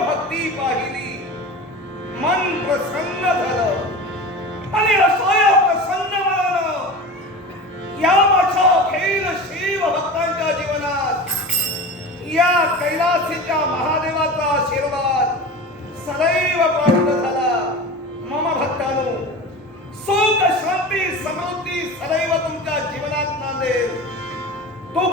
भक्ती पाहिली, मन प्रसन्न झालं आणि असं या प्रसन्न मनानं या माझ्या अखिल शिव भक्तांच्या जीवनात या कैलासीच्या महादेवाचा आशीर्वाद सदैव प्राप्त झाला. मम भक्तांनो, सुख शांती समृद्धी सदैव तुमच्या जीवनात नांदेल.